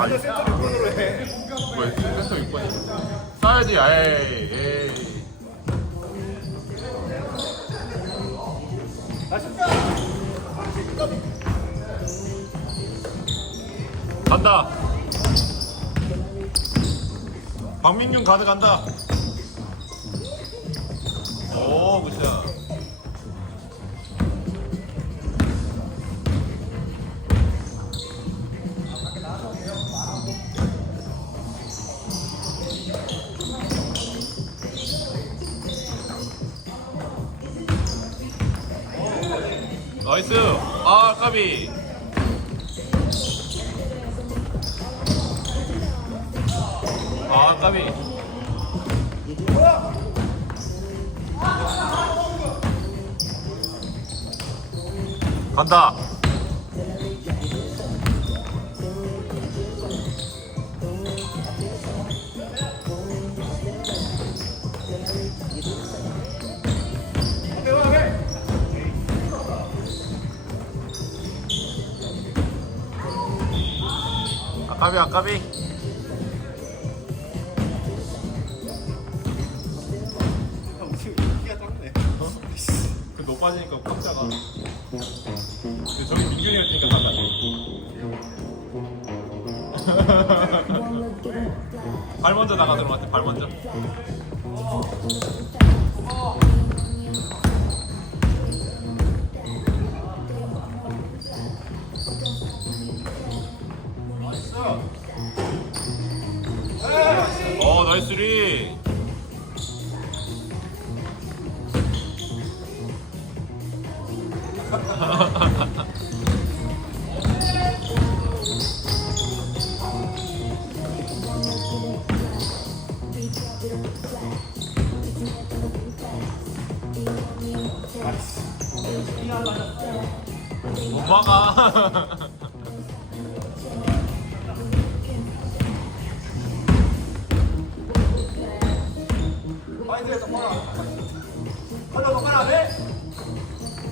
아니 센터 6번으로 해. 왜 센터 6번이 싸야지. 에이 아쉽다. 간다. 박민균 가드 간다. 오 굿샷. 나이스. 아 까비. 아 까비. 간다. 아까비 아까비. 너 빠지니까 꽉 작아. 근데 저기 민균이가 뛰니까 나가. 발 먼저 나가는 것 같아. 발 먼저. 나이스 리. 못 막아. 파인드에서 봐라. 컬러 좀 봐라, 네?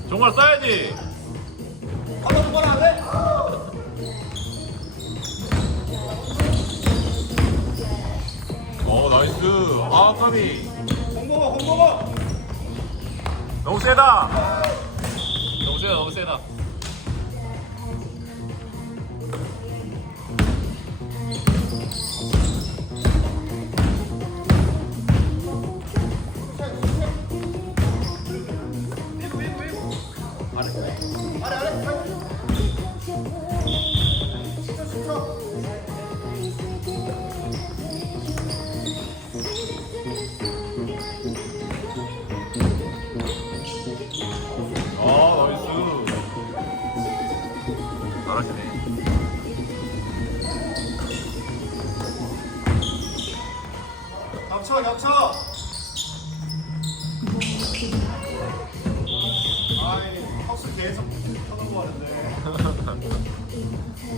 정말 싸야지. 컬러 좀 봐라, 네? 나이스. 아 까비. 홍보가, 홍보가. 너무 세다. 너무 세다. 너무 세다. 잘하시네. 겹쳐, 겹쳐. 아이, 턱수 계속 켜는 거 같은데.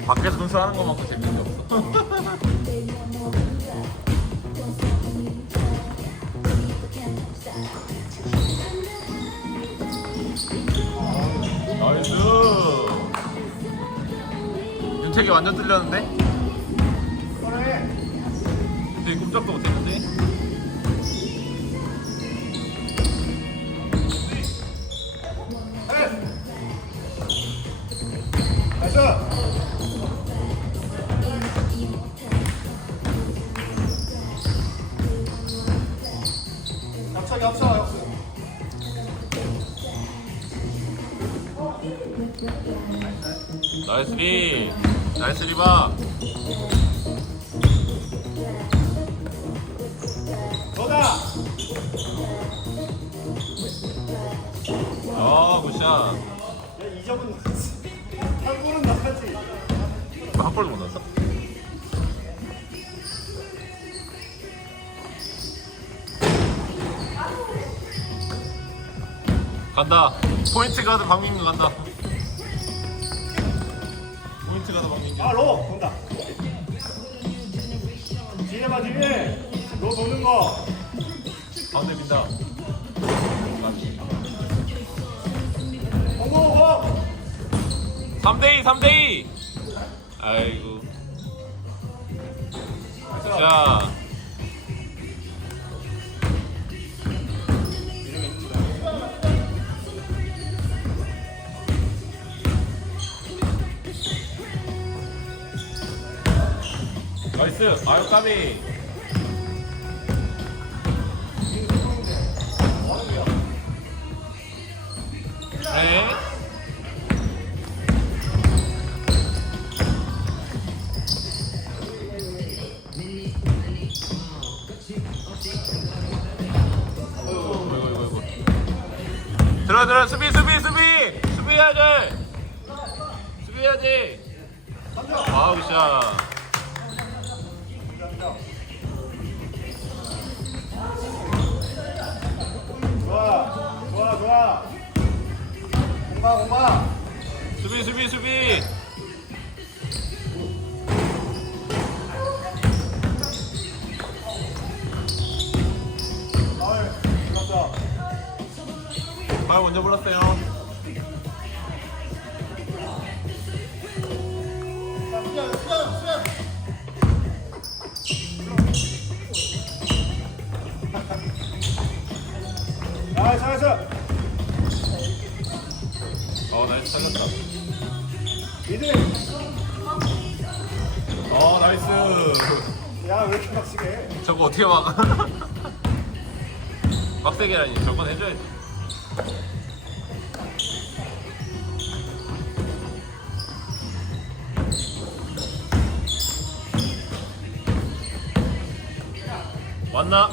밖에서 분수하는 것만큼 재밌는 게 없어. 나이스. 윤택이 완전 뚫렸는데? 그래. 되게 꼼짝도 못했는데? 나이스. 겹쳐, 겹쳐. 나이스 리. 나이스 리바. 너다. 굿샷. 야, 2점은 나갔지. 한 골은 나갔지. 한 골도 못 넣었어? 간다. 포인트 가드 박민규 간다. 포인트 가드 박민규. 아, 로 돈다. 뒤에 봐, 뒤에. 로 도는 거. 가운데 빈다. 홍보. 3대2 3대2. 아이고. 자. 나이스. 아유 까비. 네. 들어 수비해야지. 수비해야지. 와우 굿샷. 좋아. 공방. 수비. 좋았어. 발 먼저 불렀어요. 수비야. 나이스. 나이스 살렸다. 미들. 나이스. 야, 왜 이렇게 빡시게? 저거 어떻게 막 빡세게라니. 저건 해줘야지. 왔나?